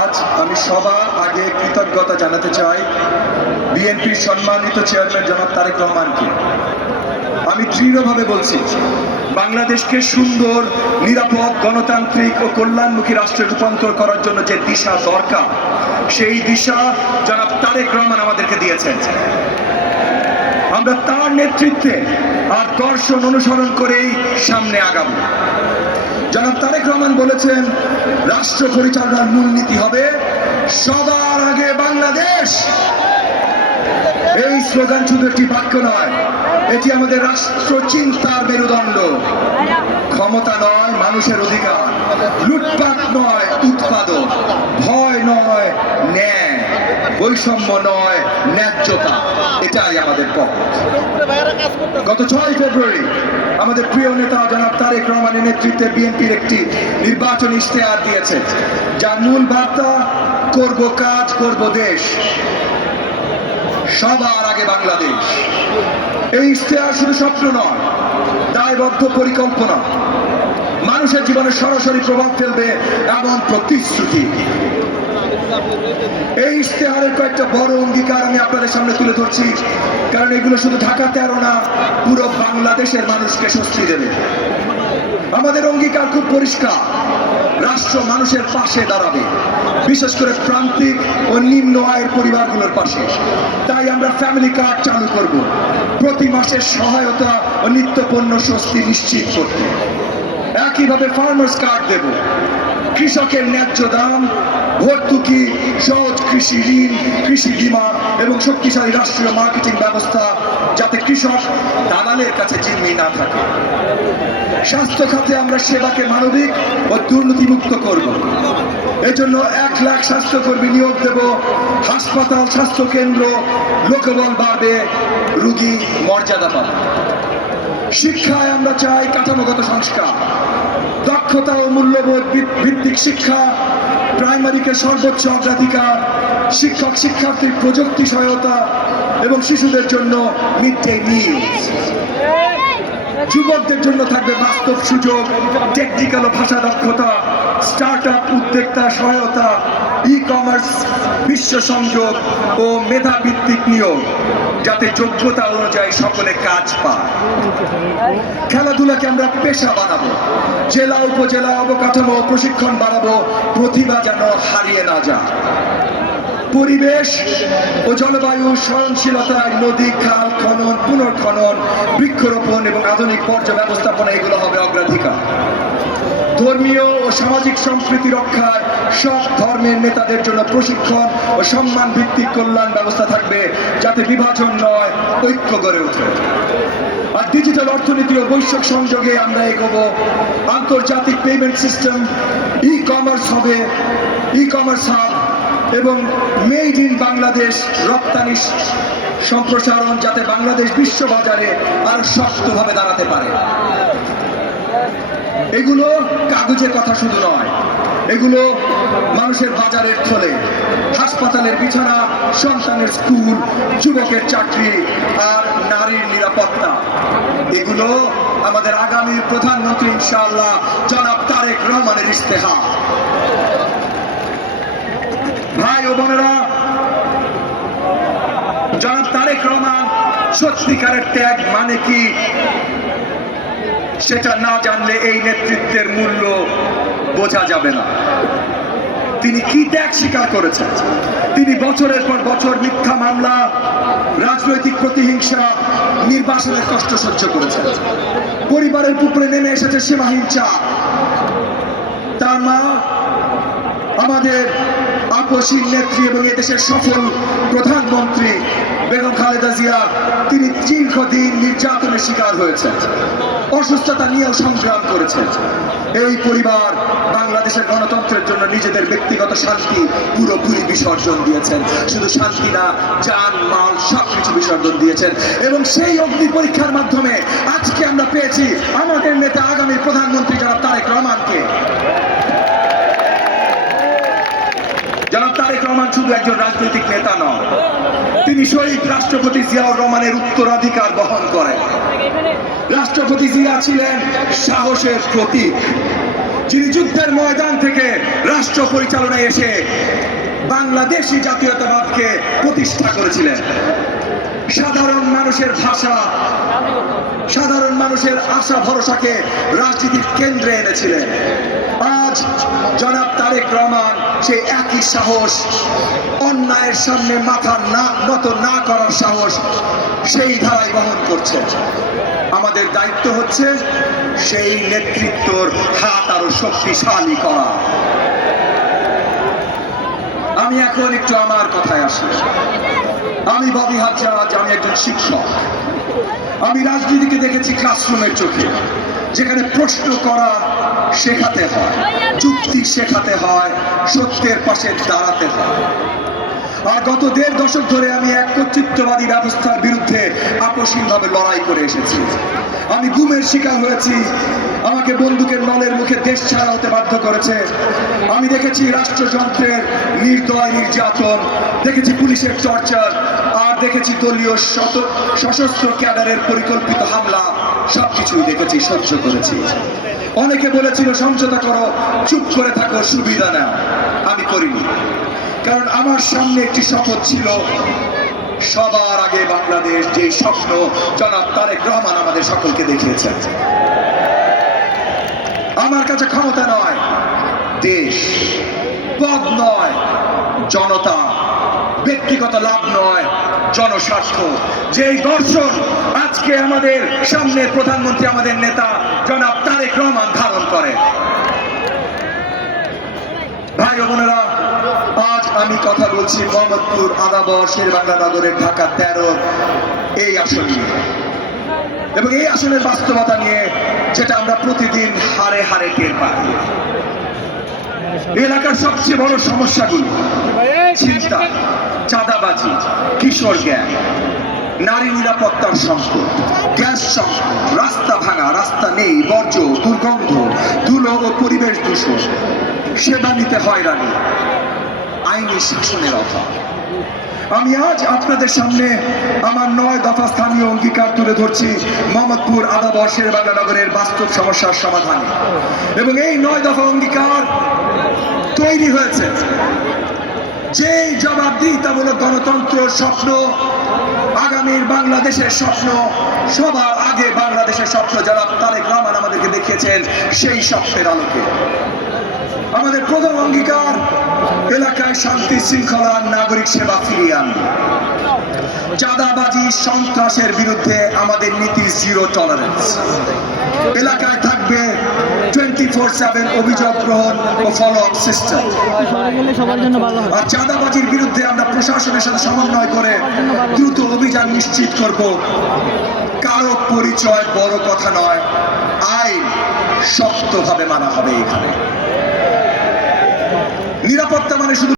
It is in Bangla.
আজ আমি সবার আগে কৃতজ্ঞতা জানাতে চাই বিএনপির সম্মানিত চেয়ারম্যান জনাব তারেক রহমানকে। আমি দৃঢ়ভাবে বলছি, বাংলাদেশকে সুন্দর, নিরাপদ, গণতান্ত্রিক ও কল্যাণমুখী রাষ্ট্রে রূপান্তর করার জন্য যে দিশা দরকার, সেই দিশা জনাব তারেক রহমান আমাদেরকে দিয়েছেন। আমরা তার নেতৃত্বে আর দর্শন অনুসরণ করেই সামনে আগাবো। জনাব তারেক রহমান বলেছেন, রাষ্ট্র পরিচালনার মূলনীতি হবে সবার আগে বাংলাদেশ। এই স্লোগান শুধু একটি বাক্য নয়, এটি আমাদের রাষ্ট্র চিন্তার মেরুদণ্ড। ক্ষমতা নয় মানুষের অধিকার, লুটপাট নয় উৎপাদন, ভয় নয় ন্যায়, বৈষম্য নয় ন্যায্যতা, এটাই আমাদের পথ। গত 6 ফেব্রুয়ারি আমাদের প্রিয় নেতা জনাব তারেক রহমানের নেতৃত্বে বিএনপির একটি নির্বাচনী ইশতেহার দিয়েছে, যার মূল বার্তা করব কাজ, করব দেশ, সবার আগে বাংলাদেশ। এই ইশতেহার শুধু স্বপ্ন নয়, দায়বদ্ধ পরিকল্পনা, মানুষের জীবনে সরাসরি প্রভাব ফেলবে এমন প্রতিশ্রুতি। এই ইশতেহারের কয়েকটা বড় অঙ্গীকার আমি আপনাদের সামনে তুলে ধরছি, কারণ এগুলো শুধু ঢাকা 13 না, পুরো বাংলাদেশের মানুষকে স্বস্তি দেবে। আমাদের অঙ্গীকার খুব পরিষ্কার, রাষ্ট্র মানুষের পাশে দাঁড়াবে, বিশেষ করে প্রান্তিক ও নিম্ন আয়ের পরিবারগুলোর পাশে। তাই আমরা ফ্যামিলি কার্ড চালু করব, প্রতি মাসের সহায়তা ও নিত্যপণ্য স্বস্তি নিশ্চিত করতে। একইভাবে ফার্মার্স কার্ড দেব, কৃষকের ন্যায্য দাম, ভর্তুকি, সহজ কৃষি ঋণ, কৃষি বীমা এবং শক্তিশালী রাষ্ট্রীয় মার্কেটিং ব্যবস্থা, যাতে কৃষক দালালের কাছে জিম্মি না থাকে। স্বাস্থ্য খাতে আমরা সেবাকে মানবিক ও দুর্নীতিমুক্ত করব। এজন্য 1 লাখ স্বাস্থ্যকর্মী নিয়োগ দেব, হাসপাতাল, স্বাস্থ্য কেন্দ্র, লোকবল বাড়বে, রোগী মর্যাদা পাবে। শিক্ষায় আমরা চাই কাঠামোগত সংস্কার, দক্ষতা ও মূল্যবোধ ভিত্তিক শিক্ষা, প্রাইমারিকে সর্বোচ্চ অগ্রাধিকার, শিক্ষক শিক্ষার্থীর প্রযুক্তি সহায়তা এবং শিশুদের জন্য মিড ডে মিল। যুবকদের জন্য থাকবে বাস্তব সুযোগ, টেকনিক্যাল ও ভাষা দক্ষতা, স্টার্ট আপ উদ্যোক্তা সহায়তা, ই কমার্স, বিশ্ব সংযোগ ও মেধা ভিত্তিক নিয়োগ, যাতে যোগ্যতা অনুযায়ী সকলে কাজ পায়। খেলাধুলাকে আমরা পেশা বানাবো, জেলা উপজেলা অবকাঠামো প্রশিক্ষণ বাড়াবো, প্রতিভা যেন হারিয়ে না যায়। পরিবেশ ও জলবায়ু সহনশীলতায় নদী, খাল খনন, পুনর্খনন, বৃক্ষরোপণ এবং আধুনিক বর্জ্য ব্যবস্থাপনা, এগুলো হবে অগ্রাধিকার। ধর্মীয় ও সামাজিক সম্প্রীতি রক্ষায় সব ধর্মের নেতাদের জন্য প্রশিক্ষণ ও সম্মান ভিত্তিক কল্যাণ ব্যবস্থা থাকবে, যাতে বিভাজন নয় ঐক্য গড়ে ওঠে। আর ডিজিটাল অর্থনীতি ও বৈশ্বিক সংযোগে আমরা এগোবো। আন্তর্জাতিক পেমেন্ট সিস্টেম, ই কমার্স হবে, ই কমার্স হাব এবং মেড ইন বাংলাদেশ রপ্তানি সম্প্রসারণ, যাতে বাংলাদেশ বিশ্ববাজারে আরো শক্তভাবে দাঁড়াতে পারে। এগুলো কাগজের কথা শুধু নয়, এগুলো মানুষের বাজারের থলে, হাসপাতালের বিছানা, সন্তানের স্কুল, যুবকের চাকরি আর নারীর নিরাপত্তা। এগুলো আমাদের আগামী প্রধানমন্ত্রী ইনশাআল্লাহ জনাব তারেক রহমানের ইশতেহার। ভাই ও বোনেরা, জনাব তারেক রহমান সত্যিকারের ত্যাগ মানে কি, সেটা না জানলে এই নেতৃত্বের মূল্য বোঝা যাবে না। তিনি কি ত্যাগ স্বীকার করেছেন? তিনি বছরের পর বছর মিথ্যা মামলা, রাজনৈতিক প্রতিহিংসা, নির্বাসনের কষ্ট সহ্য করেছেন। পরিবারের উপরে নেমে এসেছে সীমাহীন চাপ। তার মা আমাদের আপসীন নেত্রী এবং এদেশের সফল প্রধানমন্ত্রী বেগম খালেদা জিয়া, তিনি দীর্ঘদিন নির্যাতনের শিকার হয়েছেন, অসুস্থতা নিয়েও সংগ্রাম করেছেন। এই পরিবার বাংলাদেশের গণতন্ত্রের জন্য নিজেদের ব্যক্তিগত শান্তি পুরোপুরি বিসর্জন দিয়েছেন। শুধু শান্তি না, জান মাল সবকিছু বিসর্জন দিয়েছেন। এবং সেই অগ্নি পরীক্ষার মাধ্যমে আজকে আমরা পেয়েছি আমাদের নেতা আগামী প্রধানমন্ত্রী জনাব তারেক রহমানকে। জনাব তারেক রহমান শুধু একজন রাজনৈতিক নেতা নন, তিনি শহীদ রাষ্ট্রপতি জিয়াউর রহমানের উত্তরাধিকার বহন করেন। রাষ্ট্রপতি জিয়া ছিলেন সাহসের প্রতীক, যিনি যুদ্ধের ময়দান থেকে রাষ্ট্র পরিচালনায় এসে বাংলাদেশি জাতীয়তাবাদকে প্রতিষ্ঠা করেছিলেন, সাধারণ মানুষের ভাষা, সাধারণ মানুষের আশা ভরসাকে রাজনীতির কেন্দ্রে এনেছিলেন। আজ জনাব তারেক রহমান সেই একই সাহস, অন্যায়ের সামনে মাথা নত না করার সাহস, সেই ধারায় বহন করছেন। আমাদের দায়িত্ব হচ্ছে সেই নেতৃত্বর হাত আরো শক্তিশালী করা। আমি এখন একটু আমার কথায় আসি। আমি ববি হাজ্জাজ, আমি একজন শিক্ষক। আমি রাজনীতিকে দেখেছি ক্লাসরুমের চোখে, যেখানে প্রশ্ন করা শেখাতে হয়, যুক্তি শেখাতে হয়, সত্যের পাশে দাঁড়াতে হয়। আর গত 1.5 দশক ধরে আমি এক কর্তৃত্ববাদী ব্যবস্থার বিরুদ্ধে আপোষহীনভাবে লড়াই করে এসেছি। আমি গুমের শিকার হয়েছি, আমাকে বন্দুকের নলের মুখে দেশ ছাড়া হতে বাধ্য করেছে। আমি দেখেছি রাষ্ট্রযন্ত্রের নির্দয় নির্যাতন, দেখেছি পুলিশের টর্চার, আর দেখেছি দলীয় সশস্ত্র ক্যাডারের পরিকল্পিত হামলা। সবকিছুই দেখেছি, সহ্য করেছি। অনেকে বলেছিল সমঝোতা করো, চুপ করে থাকো, সুবিধা নাও। আমি করিনি, কারণ আমার সামনে একটি শপথ ছিল, সবার আগে বাংলাদেশ, যে স্বপ্ন জনাব তারেক রহমান আমাদের সকলকে দেখিয়েছেন। আমার কাছে ক্ষমতা নয়, দেশ, পদ নয়, জনতা, ব্যক্তিগত লাভ নয়, জনস্বার্থ। যেই দর্শন আজকে আমাদের সামনে প্রধানমন্ত্রী, আমাদের নেতা জনাব তারেক রহমান ধারণ করে। ভাই ও বোনেরা, আজ আমি কথা বলছি মোহাম্মদপুর, আদাবর, শেরেবাংলা নগরের ঢাকা 13 এই আসন নিয়ে, এবং এই আসনের বাস্তবতা নিয়ে, যেটা আমরা প্রতিদিন হারে হারে টের পাই। এলাকার সবচেয়ে বড় সমস্যাগুলো চিন্তা, চাঁদাবাজি, কিশোর গ্যাং, নারী নিরাপত্তার সংকট, গ্যাস সংকট, রাস্তা ভাঙা, রাস্তা নেই, বর্জ্য, দুর্গন্ধ, ধুলো ও পরিবেশ দূষণ, সেবা নিতে হয়রানি, আইনি শাসনের অভাব। আমি আজ আপনাদের সামনে আমার 9 দফা স্থানীয় অঙ্গীকার তুলে ধরছি মোহাম্মদপুর, আদাবর, শেরেবাংলা নগরের বাস্তব সমস্যার সমাধানে। এবং এই 9 দফা অঙ্গীকার তৈরি হয়েছে যে জবাবদিহিতামূলক গণতন্ত্র স্বপ্ন, আগামীর বাংলাদেশের স্বপ্ন, সবার আগে বাংলাদেশের স্বপ্ন জনাব তারেক রহমান আমাদেরকে দেখিয়েছেন, সেই স্বপ্নের আলোকে। আমাদের প্রথম অঙ্গীকার, এলাকায় শান্তি শৃঙ্খলা, নাগরিক সেবা ফিরিয়ে আনবে। চাঁদাবাজি, সন্ত্রাসের বিরুদ্ধে আমাদের নীতি জিরো টলারেন্স। এলাকায় থাকবে 24/7 অভিযোগ গ্রহণ ও ফলো আপ সিস্টেম। আর চাঁদাবাজির বিরুদ্ধে আমরা প্রশাসনের সাথে সমন্বয় করে দ্রুত অভিযান নিশ্চিত করব। কারো পরিচয় বড় কথা নয়, আইন শক্তভাবে মানা হবে। এখানে নিরাপত্তা মানে শুধু